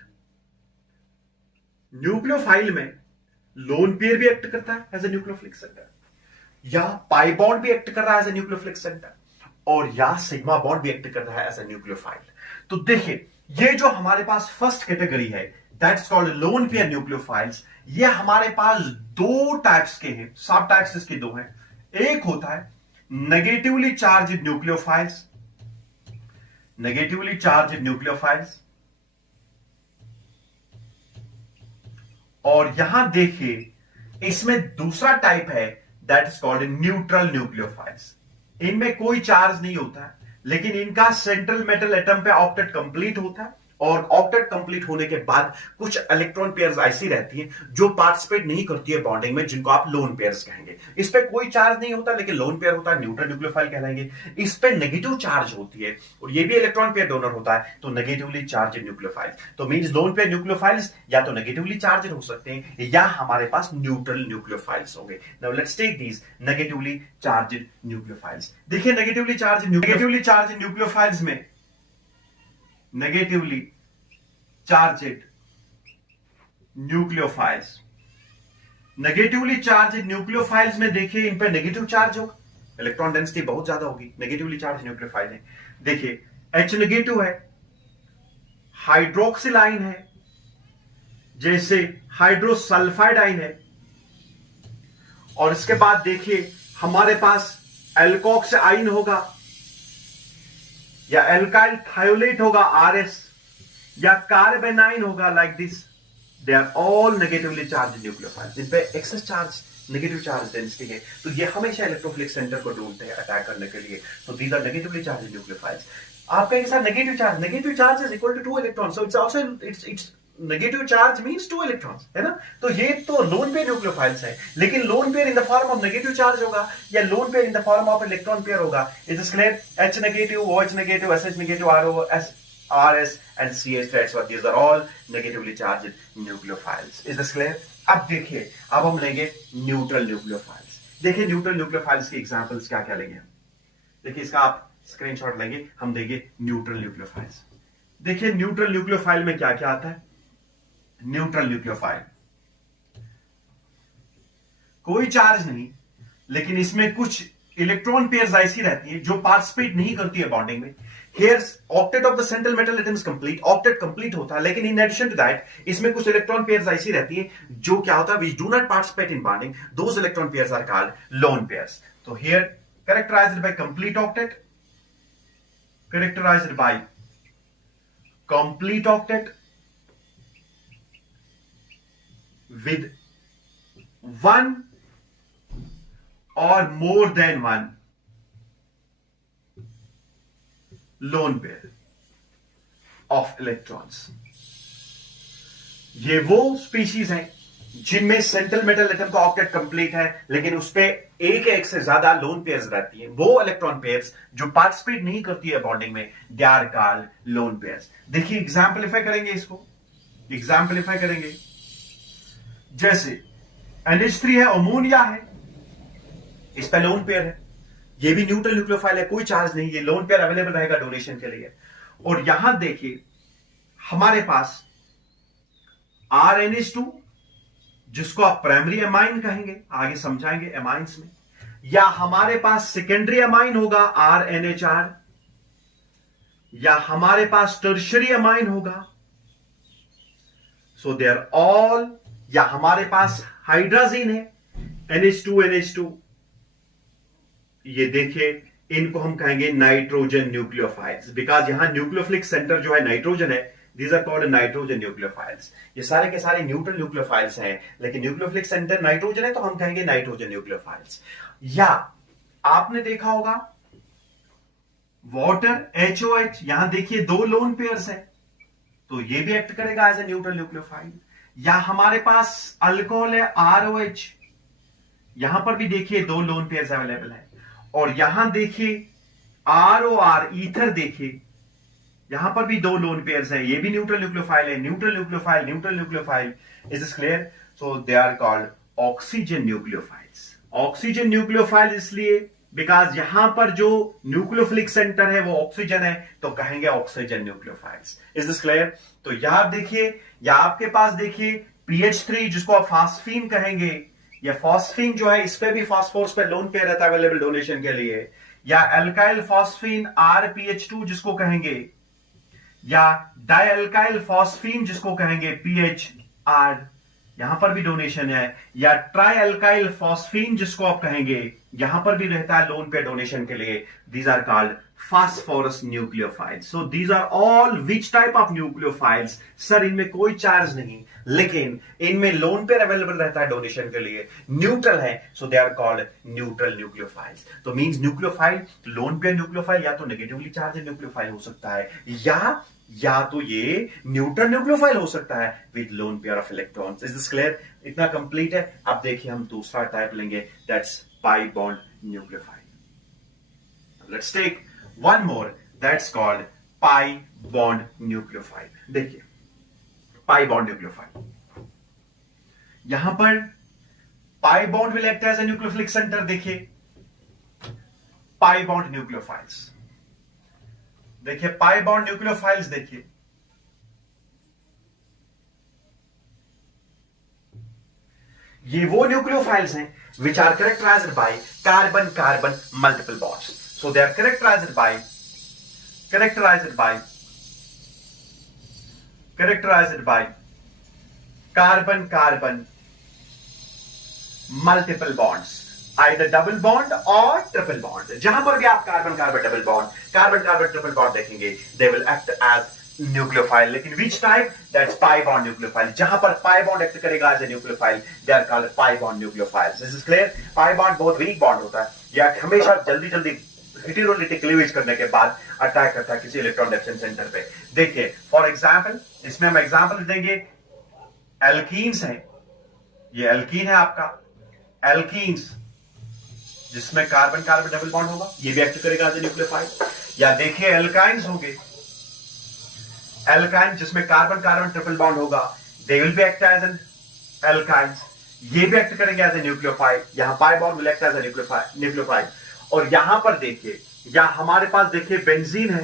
Nucleophile में लोन पेयर भी एक्ट करता है एज ए न्यूक्लियोफिलिक सेंटर, या पाई बॉन्ड भी एक्ट कर रहा है एज ए न्यूक्लियोफिलिक सेंटर, और या सिग्मा बॉन्ड भी एक्ट कर रहा है एज ए न्यूक्लियोफाइल. तो देखिए ये जो हमारे पास फर्स्ट कैटेगरी है that's called loan pair nucleophiles. ये हमारे पास दो टाइप्स के हैं, सब टाइप्स इसके दो हैं. एक होता है नेगेटिवली चार्ज्ड न्यूक्लियोफाइल्स, और यहां देखिए इसमें दूसरा टाइप है that is called neutral nucleophiles. इनमें कोई चार्ज नहीं होता है, लेकिन इनका सेंट्रल मेटल एटम पे ऑक्टेट कंप्लीट होता है, और ऑक्टेट कंप्लीट होने के बाद कुछ इलेक्ट्रॉन पेयर्स ऐसी रहती हैं जो पार्टिसिपेट नहीं करती है बॉन्डिंग में, जिनको आप लोन पेयर्स कहेंगे. इस पे कोई चार्ज नहीं होता लेकिन लोन पेयर होता है, न्यूट्रल न्यूक्लियोफाइल कहलाएंगे. इस पे नेगेटिव चार्ज होती है और ये भी इलेक्ट्रॉन पेयर डोनर होता है, तो नेगेटिवली चार्ज न्यूक्लियोफाइल. तो मींस लोन पेयर न्यूक्लियोफाइल्स या तो नेगेटिवली चार्ज हो सकते हैं या हमारे पास न्यूट्रल न्यूक्लियोफाइल्स होंगे. Now let's take these negatively charged nucleophiles. देखिए नेगेटिवली चार्ज न्यूक्लियोफाइल्स में नेगेटिवली चार्ज्ड न्यूक्लियोफाइल्स में देखिए इन पर नेगेटिव चार्ज होगा, इलेक्ट्रॉन डेंसिटी बहुत ज्यादा होगी. नेगेटिवली चार्ज न्यूक्लियोफाइल है. देखिए H नेगेटिव है, हाइड्रोक्सिल आयन है, जैसे हाइड्रोसल्फाइड आयन है, और इसके बाद देखिए हमारे पास एल्कोक्स आयन होगा, या एल्काइल थायोलेट होगा RS, या कार्बेनाइन होगा like this. They are all negatively charge nucleophiles. इन पे excess charge, negative charge density है, तो ये हमेशा इलेक्ट्रोफिलिक सेंटर को ढूंढते हैं अटैक करने के लिए. तो these are negatively charge nucleophiles. आप कहेंगे sir negative charge is equal to 2 electron, so it's also it's negative charge means 2 electrons, है ना. तो ये तो लोन पेयर न्यूक्लियोफाइल्स है, लेकिन lone pair in the form of negative charge होगा या lone pair in the form of electron pair होगा. It is clear? H negative, OH negative, SH negative, RS and CH, that's what these are all negatively charged nucleophiles. Is this clear? अब देखिए अब हम लेंगे न्यूट्रल न्यूक्लियोफाइल्स. देखिए न्यूट्रल न्यूक्लियोफाइल्स के एग्जांपल्स क्या क्या लेंगे हम. देखिए इसका आप स्क्रीनशॉट लेंगे, हम देंगे न्यूट्रल न्यूक्लियोफाइल्स. देखिए न्यूट्रल न्यूक्लियोफाइल में क्या क्या आता है. न्यूट्रल न्यूक्लियोफाइल कोई चार्ज नहीं, लेकिन इसमें कुछ इलेक्ट्रॉन पेयर्स ऐसी रहती है जो पार्टिसिपेट नहीं करती है बॉन्डिंग में. Here octet of the central metal atom is complete, octet complete होता है, लेकिन in addition to that इसमें कुछ इलेक्ट्रॉन पेयर्स ऐसी रहती है जो क्या होता है, which do not participate in bonding. Those electron pairs are called lone pairs. So here characterized by complete octet, with one or more than one lone pair of electrons. ये वो स्पीशीज हैं जिनमें सेंट्रल मेटल एटम का ऑक्टेट कंप्लीट है, लेकिन उस पे एक से ज्यादा लोन पेयर्स रहती हैं। वो इलेक्ट्रॉन पेयर्स जो पार्टिसिपेट नहीं करती है बॉन्डिंग में, they are called lone pairs. देखिए एग्जाम्पलीफाई करेंगे इसको, एग्जाम्पलीफाई करेंगे। जैसे NH3 है, अमोनिया है, इस पे लोन पेयर है, ये भी न्यूट्रल न्यूक्लियोफाइल है, कोई चार्ज नहीं, ये लोन पेयर अवेलेबल रहेगा डोनेशन के लिए। और यहां देखिए हमारे पास RNH2, जिसको आप प्राइमरी एमाइन कहेंगे, आगे समझाएंगे एमाइंस में, या हमारे पास सेकेंडरी एमाइन होगा RNHR, या हमारे पास टर्शियरी एमाइन होगा, सो दे आर ऑल, या हमारे पास हाइड्राजीन है NH2 ये देखिए इनको हम कहेंगे नाइट्रोजन न्यूक्लियोफाइल्स, बिकॉज यहां न्यूक्लियोफिलिक सेंटर जो है नाइट्रोजन है, these are called nitrogen nucleophiles. ये सारे के सारे न्यूट्रल न्यूक्लियोफाइल्स हैं, लेकिन न्यूक्लियोफिलिक सेंटर नाइट्रोजन है तो हम कहेंगे नाइट्रोजन न्यूक्लियोफाइल्स। या आपने देखा होगा वाटर HOH, यहां देखिए दो लोन पेयर्स हैं, तो ये भी एक्ट करेगा एज ए न्यूट्रल न्यूक्लियोफाइल। या हमारे पास अल्कोहल है ROH, यहां पर भी देखिए दो लोन पेयर्स अवेलेबल है। और यहां देखिए ROR ईथर, देखिए यहां पर भी दो लोन पेयर्स हैं, ये भी न्यूट्रल न्यूक्लियोफाइल है, neutral nucleophile, neutral nucleophile. Is this clear? So they are called oxygen nucleophiles. Oxygen nucleophile इसलिए बिकॉज यहां पर जो न्यूक्लियोफिलिक सेंटर है वो ऑक्सीजन है, तो कहेंगे oxygen nucleophiles. Is this clear? तो यहां देखिए, या आपके पास देखिए PH3, जिसको आप फास्फीन कहेंगे, या फॉस्फीन जो है, इस पे भी फास्फोरस पे लोन पेयर रहता है अवेलेबल डोनेशन के लिए, या एल्काइल फॉस्फीन RPH2 जिसको कहेंगे, या डाइअल्काइल फॉस्फीन जिसको कहेंगे PHR, यहां पर भी डोनेशन है, या ट्राई अल्काइल फॉस्फीन जिसको आप कहेंगे, यहां पर भी रहता है लोन पे डोनेशन के लिए। These are called phosphorus nucleophiles. So these are all which type of nucleophiles? Sir इनमें कोई चार्ज नहीं, लेकिन इनमें लोन पेयर अवेलेबल रहता है डोनेशन के लिए, न्यूट्रल है, so they are called neutral nucleophiles. तो means nucleophile, lone pair nucleophile या तो नेगेटिवली चार्ज न्यूक्लियोफाइल हो सकता है, या तो ये न्यूट्रल न्यूक्लियोफाइल हो सकता है with lone pair of electrons. Is this clear? इतना कंप्लीट है। अब देखिए हम दूसरा टाइप लेंगे, that's pi bond nucleophile. Let's take one more, that's called pi bond nucleophile। देखिए pi bond nucleophile, यहां पर pi bond will act as a nucleophilic center। देखिए pi bond nucleophiles, देखिए pi bond nucleophiles, देखिए ये वो न्यूक्लियोफाइल्स हैं which are characterized by carbon carbon multiple bonds। So they are characterized by carbon carbon multiple bonds, either double bond or triple bond। जहां पर भी आप carbon carbon double bond, carbon carbon triple bond देखेंगे, they will act as nucleophile. लेकिन which type? That's pi bond nucleophile। जहां पर pi bond एक्ट करेगा as a nucleophile, they are called pi bond nucleophiles। This is clear? pi bond बहुत वीक बॉन्ड होता है, या हमेशा जल्दी जल्दी हेटेरोलिटिक क्लीवेज करने के बाद अटैक करता है किसी इलेक्ट्रॉन डेफिशन सेंटर पे। देखिए फॉर एग्जांपल, इसमें हम एग्जांपल देंगे, एल्कीन्स हैं, ये एल्कीन है आपका, एल्कीन्स जिसमें कार्बन कार्बन डबल बॉन्ड होगा, ये भी एक्ट करेगा एज ए न्यूक्लियोफाइल। या देखिए एल्काइंस होंगे, एल्काइन जिसमें कार्बन कार्बन ट्रिपल बॉन्ड होगा, they will be act as an alkynes, ये भी एक्ट करेंगे एज ए न्यूक्लियोफाइल। यहां pi bond will act as a nucleophile. और यहां पर देखिए, या हमारे पास देखिए बेंजीन है,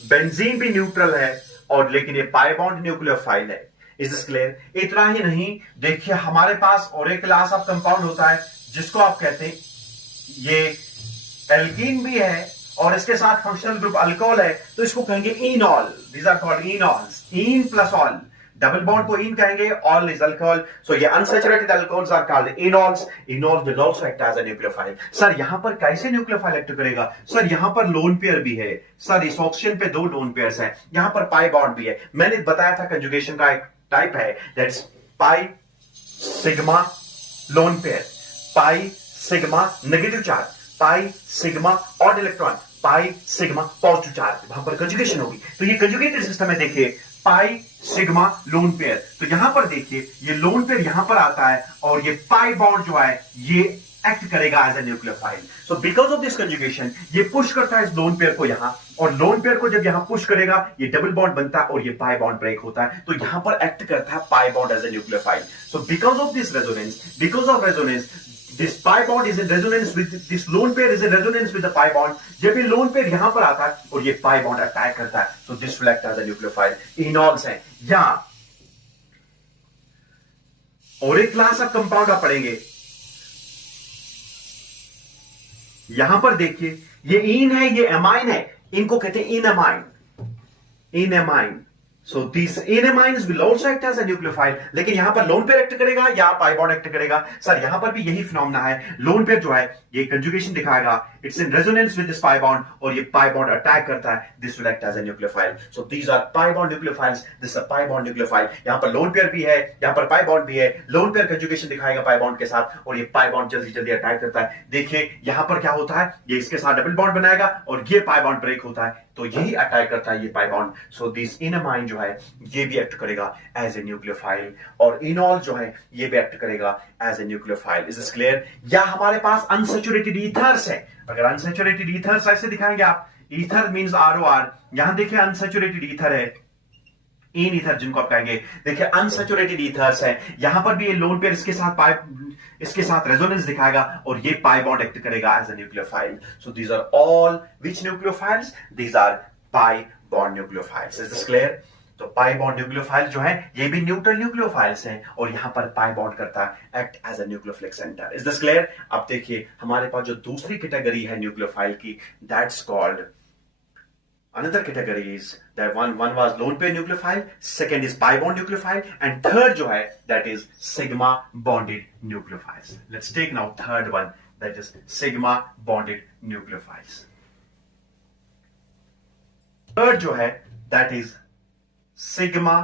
बेंजीन भी न्यूट्रल है, और लेकिन ये पाई बॉन्ड न्यूक्लियोफाइल है। Is this clear? इतना ही नहीं, देखिए हमारे पास और एक क्लास ऑफ कंपाउंड होता है जिसको आप कहते हैं, ये एल्कीन भी है और इसके साथ फंक्शनल ग्रुप अल्कोहल है, तो इसको कहेंगे enol. These are called enols, ene plus ol, double bond को इन कहेंगे, ऑल इज अल्कोहल, सो ये unsaturated alcohols are called enols. Enols will also act as a nucleophile. Sir यहां पर कैसे न्यूक्लियोफाइल एक्ट करेगा? सर यहां पर लोन पेयर भी है, सर इस ऑक्सीजन पे दो लोन पेयर्स हैं, यहां पर पाई बॉन्ड भी है। मैंने बताया था कंजुगेशन का एक टाइप है, that's pi sigma lone pair, pi sigma negative charge, pi sigma odd electron, pi sigma positive charge, वहां पर कंजुगेशन होगी। तो ये कंजुगेटेड सिस्टम है। देखिए पाई सिग्मा लोन पेयर, तो यहां पर देखिए ये लोन पेयर यहां पर आता है और ये पाई बॉन्ड जो है ये एक्ट करेगा as a nucleophile. So because of this conjugation ये पुश करता है इस लोन पेयर को यहां, और लोन पेयर को जब यहां पुश करेगा ये डबल बॉन्ड बनता है और ये पाई बॉन्ड ब्रेक होता है, तो यहां पर एक्ट करता है pi bond as a nucleophile. So because of this resonance, because of resonance, this pi bond is in resonance with this lone pair is in resonance with the pi bond। जब ये lone pair यहां पर आता है और ये pi bond अटैक करता है, so this will act as a nucleophile। इनॉल्स हैं यहां, और एक क्लास ऑफ कंपाउंड आप पढ़ेंगे यहां पर। देखिए ये इन है, ये एमाइन है, इनको कहते हैं इनएमाइन, इनएमाइन। So these enamines will also act as a nucleophile। लेकिन यहां पर लोन पेयर एक्ट करेगा या पाई बॉन्ड एक्ट करेगा? सर यहां पर भी यही फिनोमेना है। लोन पेयर जो है ये कंजुगेशन दिखाएगा, it's in resonance with this pi bond, और ये पाई बॉन्ड अटैक करता है, this will act as a nucleophile. So these are pi bond nucleophiles, this a pi bond nucleophile. यहां पर लोन पेयर भी है, यहां पर पाई बॉन्ड भी है। लोन पेयर कंजुगेशन दिखाएगा पाई बॉन्ड के साथ और ये पाई बॉन्ड जल्दी जल्दी अटैक करता है। देखिए यहां पर क्या होता है, ये इसके साथ डबल बॉन्ड बनाएगा और ये पाई बॉन्ड ब्रेक होता है, तो यही अटैक करता है ये पाई बॉन्ड। सो दिस इनएमाइन जो है ये भी एक्ट करेगा एज ए न्यूक्लियोफाइल, और इनॉल जो है ये भी एक्ट करेगा as a nucleophile. Is this clear? या हमारे पास अनसैचुरेटेड ईथर्स है। अगर अनसैचुरेटेड ईथर्स ऐसे दिखाएंगे आप, ईथर मींस ROR, यहां देखिए अनसैचुरेटेड ईथर है, इन ईथर जिनको आप कहेंगे। देखिए अनसैचुरेटेड ईथर्स है, यहां पर भी ये लोन पेयर इसके साथ रेजोनेंस दिखाएगा और ये पाई बॉन्ड एक्ट करेगा as a nucleophile. So these are all which nucleophiles? These are pi bond nucleophiles. Is this clear? तो पाई बॉन्ड न्यूक्लियोफाइल जो है ये भी न्यूट्रल न्यूक्लियोफाइल्स हैं, और यहां पर पाई बॉन्ड करता है act as a nucleophilic centre. Is this clear? अब देखिए हमारे पास जो दूसरी कैटेगरी है न्यूक्लियोफाइल की, that's called another category is that one was lone pair nucleophile, second is pi bond nucleophile, and third जो है that is sigma bonded nucleophiles। Let's take now third one, that is sigma bonded nucleophiles। third जो है that is sigma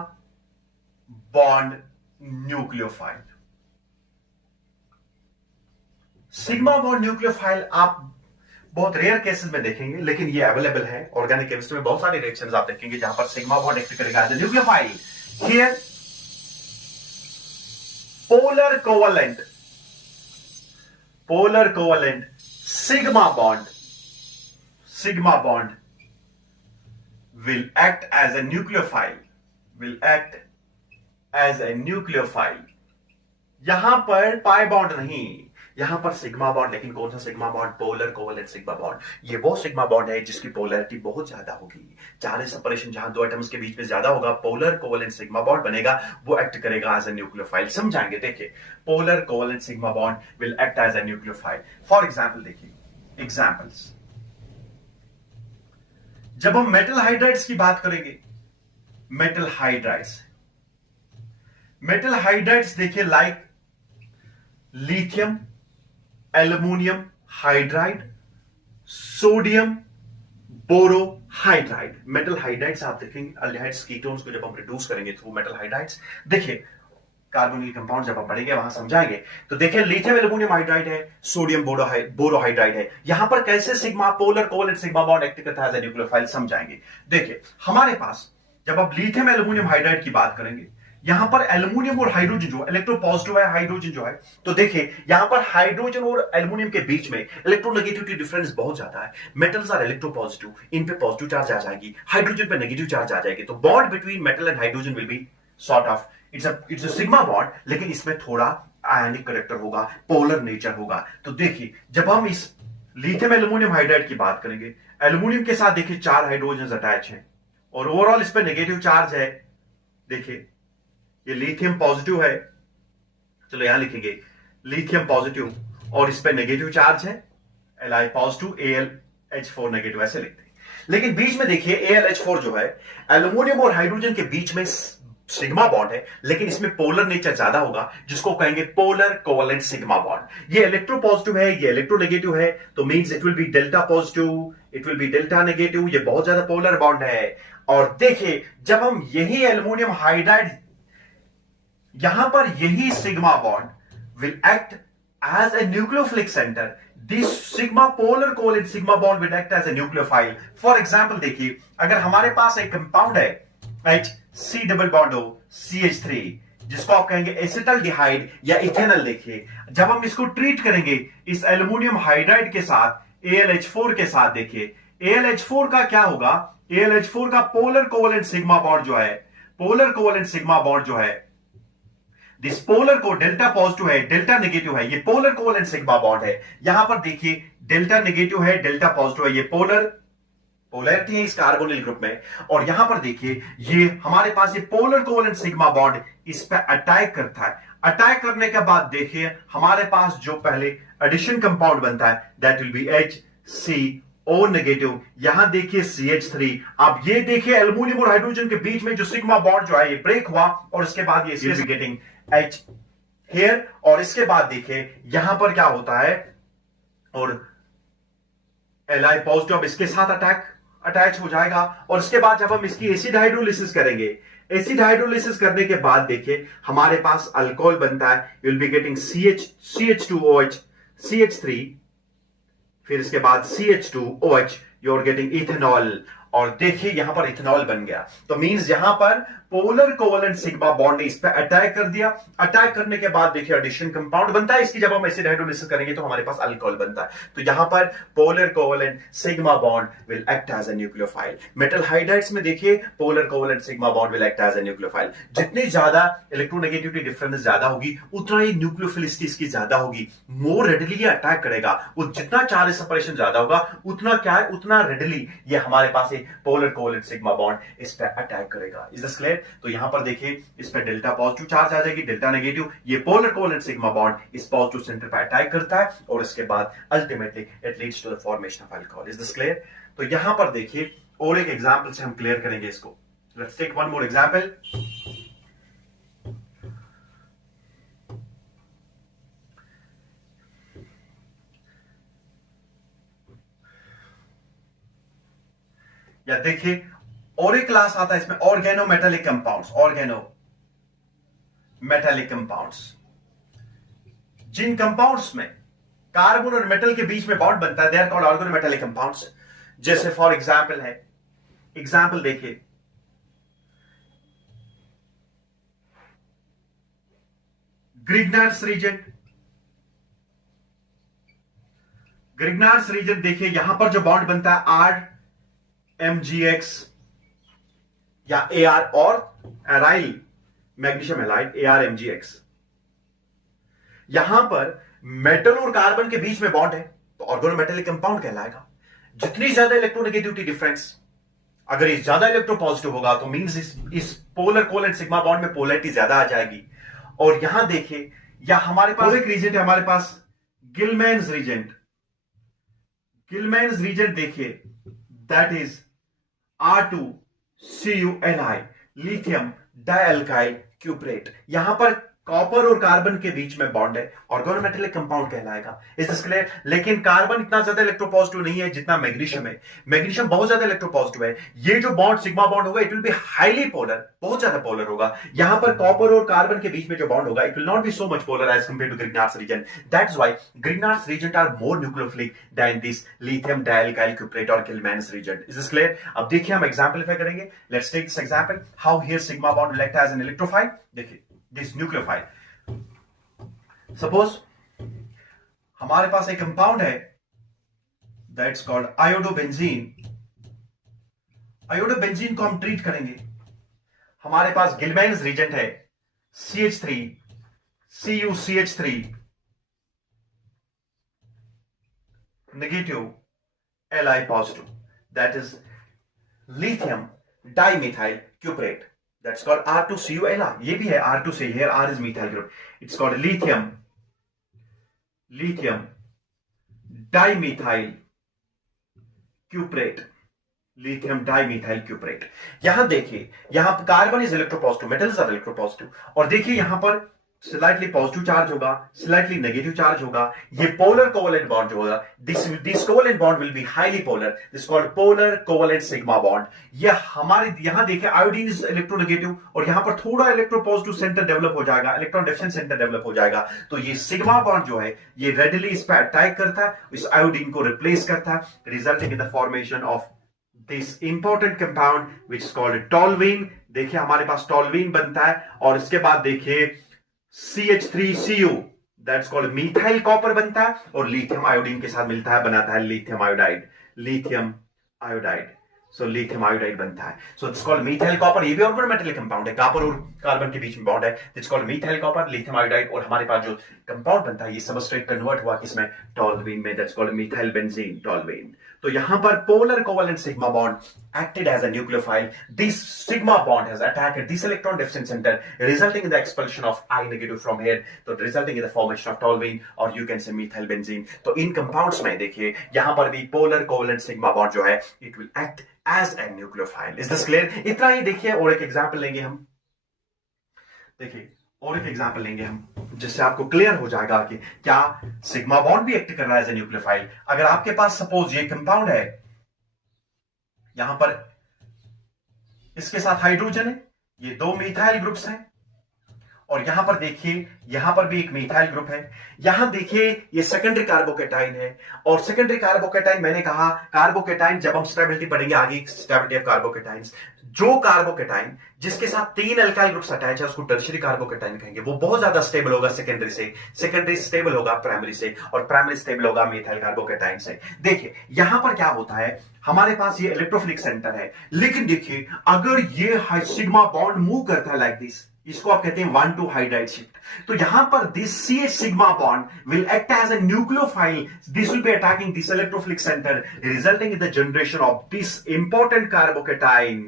bond nucleophile। Sigma bond nucleophile आप बहुत रेयर केसेस में देखेंगे, लेकिन ये अवेलेबल है। ऑर्गेनिक केमिस्ट्री में बहुत सारे रिएक्शंस आप देखेंगे जहां पर सिग्मा बॉन्ड एक्ट करेगा as a nucleophile. Here polar covalent sigma bond will act as a nucleophile। यहां पर पाई बॉन्ड नहीं, यहां पर सिग्मा बॉन्ड। लेकिन कौन सा sigma bond? Polar covalent sigma bond. ये वो सिग्मा बॉन्ड है जिसकी पोलैरिटी बहुत ज्यादा होगी, चार्ज सेपरेशन जहां दो एटम्स के बीच में ज्यादा होगा, पोलर कोवेलेंट सिग्मा बॉन्ड बनेगा, वो एक्ट करेगा एज अ न्यूक्लियोफाइल। समझाएंगे। देखिए polar covalent sigma bond will act as a nucleophile. For example देखिए एग्जांपल्स, जब हम मेटल हाइड्राइड्स की बात करेंगे, मेटल हाइड्राइड्स देखिए like lithium aluminium hydride, sodium borohydride. Metal hydrides आप देखेंगे अल्डिहाइड्स कीटोन्स को जब हम रिड्यूस करेंगे थ्रू मेटल हाइड्राइड्स। देखिए कार्बोनिल कंपाउंड जब हम पढ़ेंगे वहां समझाएंगे। तो देखिए लिथियम एल्यूमिनियम हाइड्राइड है, सोडियम बोरोहाइड्राइड है, यहां पर कैसे sigma polar covalent sigma bond act करता है एज अ न्यूक्लियोफाइल समझाएंगे। देखिए हमारे पास जब आप लिथियम एल्यूमिनियम हाइड्राइड की बात करेंगे, यहां पर एल्यूमिनियम और हाइड्रोजन जो इलेक्ट्रोपॉजिटिव है, हाइड्रोजन जो है, तो देखिए यहां पर हाइड्रोजन और एल्यूमिनियम के बीच में इलेक्ट्रोनेगेटिविटी डिफरेंस बहुत ज्यादा है। मेटल्स आर इलेक्ट्रोपॉजिटिव, इन पे पॉजिटिव चार्ज आ जाएगी, हाइड्रोजन पे नेगेटिव चार्ज आ जाएगी, तो bond between metal and hydrogen will be sort of it's a sigma bond, लेकिन इसमें थोड़ा आयनिक करेक्टर होगा, पोलर नेचर होगा। तो देखिए जब हम इस लिथियम एल्यूमिनियम हाइड्राइड की बात करेंगे, एल्यूमिनियम के साथ देखिए 4 हाइड्रोजन अटैच हैं और ओवरऑल इस पे नेगेटिव चार्ज है। देखिए ये लिथियम पॉजिटिव है, चलो यहां लिखेंगे लिथियम पॉजिटिव और इस पे नेगेटिव चार्ज है, Li पॉजिटिव AlH4 नेगेटिव, ऐसे लिखते हैं। लेकिन बीच में देखिए AlH4 जो है एल्यूमिनियम और हाइड्रोजन के बीच में सिग्मा बॉन्ड है, लेकिन इसमें पोलर नेचर ज्यादा होगा, जिसको कहेंगे पोलर कोवेलेंट सिग्मा बॉन्ड। ये इलेक्ट्रो पॉजिटिव है, ये इलेक्ट्रो नेगेटिव है, तो means it will be delta positive, it will be delta negative, ये बहुत ज्यादा पोलर बॉन्ड है। और देखिए जब हम यही एल्यूमिनियम हाइड्राइड यहां पर यही sigma bond will act as a nucleophilic center. This sigma polar covalent sigma bond will act as a nucleophile. For example, देखिए अगर हमारे पास एक कंपाउंड है HC double bond O CH3 जिसको आप कहेंगे एसिटल्डिहाइड या इथेनॉल, देखिए जब हम इसको ट्रीट करेंगे इस एल्युमिनियम हाइड्राइड के साथ AlH4 के साथ, देखिए AlH4 का क्या होगा, AlH4 का पोलर कोवेलेंट सिग्मा बॉन्ड जो है, पोलर कोवेलेंट सिग्मा बॉन्ड जो है, दिस पोलर को डेल्टा पॉजिटिव है डेल्टा नेगेटिव है, ये पोलर कोवेलेंट सिग्मा बॉन्ड है। यहां पर देखिए डेल्टा नेगेटिव है डेल्टा पॉजिटिव है, ये पोलैरिटी है इस कार्बोनिल ग्रुप में। और यहां पर देखिए ये हमारे पास ये पोलर कोवेलेंट सिग्मा बॉन्ड इस पे अटैक करता है। अटैक करने के बाद देखिए हमारे पास जो पहले एडिशन कंपाउंड बनता है that will be HCO negative, यहां देखिए CH3। अब ये देखिए एल्युमिनियम और हाइड्रोजन के बीच में जो सिग्मा बॉन्ड जो है ये ब्रेक हुआ और इसके बाद ये गेटिंग H हियर, और इसके बाद देखिए यहां पर क्या होता है और Li पॉजिटिव अब इसके साथ अटैच हो जाएगा। और इसके बाद जब हम इसकी एसिड हाइड्रोलिसिस करेंगे, एसिड हाइड्रोलिसिस करने के बाद देखिए हमारे पास अल्कोहल बनता है, you will be getting CH2OH CH3, फिर इसके बाद CH2OH, you are getting ethanol. और देखिए यहां पर इथेनॉल बन गया। तो मींस यहां पर पोलर कोवेलेंट सिग्मा बॉन्ड ने इस पे अटैक कर दिया। अटैक करने के बाद देखिए एडिशन कंपाउंड बनता है, इसकी जब हम एसिड हाइड्रोलिसिस करेंगे तो हमारे पास अल्कोहल बनता है। तो यहां पर polar covalent sigma bond will act as a nucleophile. Metal hydrides में देखिए polar covalent sigma bond will act as a nucleophile. जितनी ज्यादा इलेक्ट्रोनेगेटिविटी डिफरेंस ज्यादा होगी उतना ही न्यूक्लियोफिलिसिटी इसकी ज्यादा होगी, मोर रेडिली ये अटैक करेगा। वो जितना चार्ज सेपरेशन ज्यादा होगा उतना क्या है, उतना रेडिली ये हमारे पास पोलर कोवेलेंट सिग्मा बॉन्ड इस पे अटैक करेगा। Is this clear? तो यहां पर देखिए इस पे डेल्टा पॉजिटिव चार्ज आ जाएगी, डेल्टा नेगेटिव, ये पोलर कोवेलेंट सिग्मा बॉन्ड इस पॉजिटिव सेंटर पे अटैक करता है और इसके बाद ultimately it leads to the formation of alcohol. Is this clear? तो यहां पर देखिए और एक एग्जांपल से हम क्लियर करेंगे इसको। Let's take one more example. या देखिए और एक क्लास आता है इसमें organo metallic compounds, organo metallic compounds, जिन कंपाउंड्स में कार्बन और मेटल के बीच में बॉन्ड बनता है they are called organo metallic compounds. जैसे फॉर एग्जांपल है, एग्जांपल देखिए ग्रिग्नार्ड्स रीजन, ग्रिग्नार्ड्स रीजन देखिए यहां पर जो बॉन्ड बनता है RMgX या AR और एराइल मैग्नीशियम हैलाइड ARMgX। यहां पर मेटल और कार्बन के बीच में बॉन्ड है तो ऑर्गेनोमेटालिक कंपाउंड कहलाएगा। जितनी ज्यादा इलेक्ट्रोनेगेटिविटी डिफरेंस, अगर ये ज्यादा इलेक्ट्रोपॉजिटिव होगा तो मींस इस पोलर कोवेलेंट सिग्मा बॉन्ड में पोलैरिटी ज्यादा आ जाएगी। और यहां देखिए या हमारे पास एक रीजन है, हमारे पास गिलमैन्स रीजन, गिलमैन्स रीजन देखिए that is R2CuNi lithium dialkyl क्यूप्रेट। यहां पर कॉपर और कार्बन के बीच में बॉन्ड है, ऑर्गेनोमेटालिक कंपाउंड कहलाएगा। Is this clear? लेकिन कार्बन इतना ज्यादा इलेक्ट्रोपॉजिटिव नहीं है जितना मैग्नीशियम है। मैग्नीशियम बहुत ज्यादा इलेक्ट्रोपॉजिटिव है। ये जो बॉन्ड सिग्मा बॉन्ड होगा it will be highly polar, बहुत ज्यादा पोलर होगा। यहां पर कॉपर और कार्बन के बीच में जो बॉन्ड होगा it will not be so much polar as compare to Grignard's reagent. That's why Grignard's reagent are more nucleophilic than this lithium dialkyl cuprate और Gilman's reagent. Is this clear? अब देखिए हम एग्जांपलीफाई करेंगे। Let's take this example how here sigma bond will act as an electrophile. देखिए दिस न्यूक्लियोफाइल, सपोज हमारे पास एक कंपाउंड है दैट्स कॉल्ड आयोडोबेंजीन। आयोडोबेंजीन को हम ट्रीट करेंगे। हमारे पास गिलमैन्स रीजेंट है CH3 CuCH3 negative Li positive, that is lithium dimethyl cuprate, that's called R2CuLi। ये भी है R2 here R is methyl group, it's called lithium dimethyl cuprate, lithium dimethyl cuprate। यहां देखिए यहां carbon is electropositive, metals are electropositive. और देखिए यहां पर स्लाइटली पॉजिटिव चार्ज होगा, स्लाइटली नेगेटिव चार्ज होगा। ये पोलर कोवेलेंट बॉन्ड जो होगा, this covalent bond will be highly polar, this called polar covalent sigma bond. ये हमारे यहां देखिए आयोडीन इज इलेक्ट्रोनेगेटिव और यहां पर थोड़ा इलेक्ट्रो पॉजिटिव सेंटर डेवलप हो जाएगा, इलेक्ट्रॉन डेफिशिएंट सेंटर डेवलप हो जाएगा। तो ये सिग्मा बॉन्ड जो है ये रेडिली इस पर अटैक करता है, इस आयोडीन को रिप्लेस करता है, resulting in the formation of this important compound which is called toluene. देखिए हमारे पास टॉल्वीन बनता है और इसके बाद देखिए CH3Cu that's called methyl copper बनता है और लिथियम आयोडीन के साथ मिलता है, बनाता है lithium iodide, lithium iodide. So lithium iodide बनता है। So it's called methyl copper. ये भी ऑर्गेनिक मेटल कंपाउंड है, कॉपर और कार्बन के बीच में बॉन्ड है, it's called methyl copper, lithium iodide. और हमारे पास जो कंपाउंड बनता है ये सबस्ट्रेट कन्वर्ट हुआ किसमें, टॉल्वीन में, दैट्स कॉल्ड मिथाइल बेंजीन टॉल्वीन। तो यहां पर polar covalent sigma bond acted as a nucleophile. This sigma bond has attacked this electron deficient center, resulting in the expulsion of I negative from here, so resulting in the formation of toluene or you can say methyl benzene. तो इन compounds में देखिए यहां पर भी polar covalent sigma bond जो है it will act as a nucleophile. Is this clear? इतना ही देखिए। और एक एग्जाम्पल लेंगे हम, देखिए और एक एग्जाम्पल लेंगे हम जिससे आपको क्लियर हो जाएगा कि क्या सिग्मा बॉन्ड भी एक्ट कर रहा है एज ए न्यूक्लियोफाइल। अगर आपके पास सपोज ये कंपाउंड है, यहां पर इसके साथ हाइड्रोजन है, ये दो मिथाइल ग्रुप्स हैं और यहां पर देखिए यहां पर भी एक मिथाइल ग्रुप है। यहां देखिए ये सेकेंडरी कार्बोकेटाइन है और सेकेंडरी कार्बोकेटाइन मैंने कहा कार्बोकेटाइन जब हम स्टेबिलिटी पढ़ेंगे आगे, स्टेबिलिटी ऑफ कार्बोकेटाइंस, जो कार्बोकेटाइन जिसके साथ 3 अल्काइल ग्रुप्स अटैच है उसको टर्शियरी कार्बोकेटाइन कहेंगे। वो बहुत ज्यादा स्टेबल होगा सेकेंडरी से, सेकेंडरी स्टेबल होगा प्राइमरी से और प्राइमरी स्टेबल होगा मिथाइल कार्बोकेटाइन से। देखिए यहां पर क्या होता है, हमारे पास ये इलेक्ट्रोफिलिक सेंटर है, लेकिन देखिए अगर ये सिग्मा बॉन्ड मूव करता है लाइक दिस, इसको आप कहते हैं 1,2 हाइड्राइड शिफ्ट, तो यहां पर this CH sigma bond will act as a nucleophile, this will be attacking this electrophilic centre, resulting in the generation of this important carbocation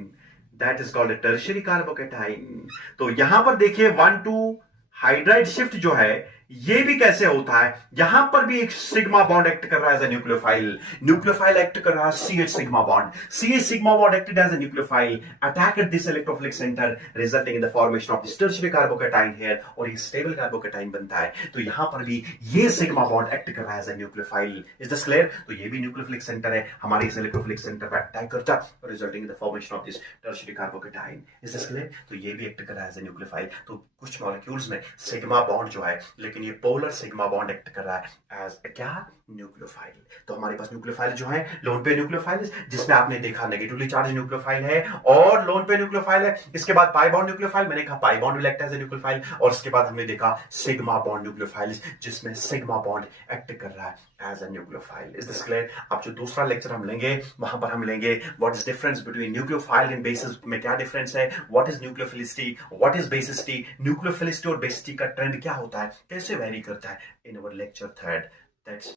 that is called tertiary carbocation. तो यहां पर देखिए 1,2 हाइड्राइड शिफ्ट जो है ये भी कैसे होता है, यहां पर भी एक सिग्मा बॉन्ड एक्ट कर रहा है as a nucleophile, nucleophile act कर रहा है CH sigma bond, CH sigma bond acted as a nucleophile, attacked this electrophilic centre, resulting in the formation of this tertiary carbocation here और ये स्टेबल कार्बोकेटाइन बनता है। तो यहां पर भी ये सिग्मा बॉन्ड एक्ट कर रहा है as a nucleophile. Is this clear? तो ये भी न्यूक्लियोफिलिक सेंटर है, हमारे इस इलेक्ट्रोफिलिक सेंटर पर अटैक करता है, resulting in the formation of this tertiary carbocation. Is this clear? तो ये भी एक्ट कर रहा है एज अ न्यूक्लियोफाइल। तो कुछ मॉलिक्यूल्स में सिग्मा बॉन्ड जो है, लेकिन ये पोलर सिग्मा बॉन्ड एक्ट कर रहा है एज क्या, न्यूक्लियोफाइल। तो हमारे पास न्यूक्लियोफाइल जो है लोन पे न्यूक्लियोफाइल, जिसमें आपने देखा नेगेटिवली चार्ज न्यूक्लियोफाइल है और लोन पे न्यूक्लियोफाइल है। इसके बाद पाई बॉन्ड न्यूक्लियोफाइल, मैंने कहा pi bond will act as a nucleophile और इसके बाद हमने देखा सिग्मा बॉन्ड न्यूक्लियोफाइल जिसमें सिग्मा बॉन्ड एक्ट कर रहा है as a nucleophile. Is this clear? अब जो दूसरा लेक्चर हम लेंगे वहां पर हम लेंगे what is difference between nucleophile and bases में क्या डिफरेंस है, what is nucleophilicity, what is basicity, nucleophilicity और बेसिसिटी का ट्रेंड क्या होता है, कैसे वेरी करता है, इन अवर लेक्चर 3rd। दैट्स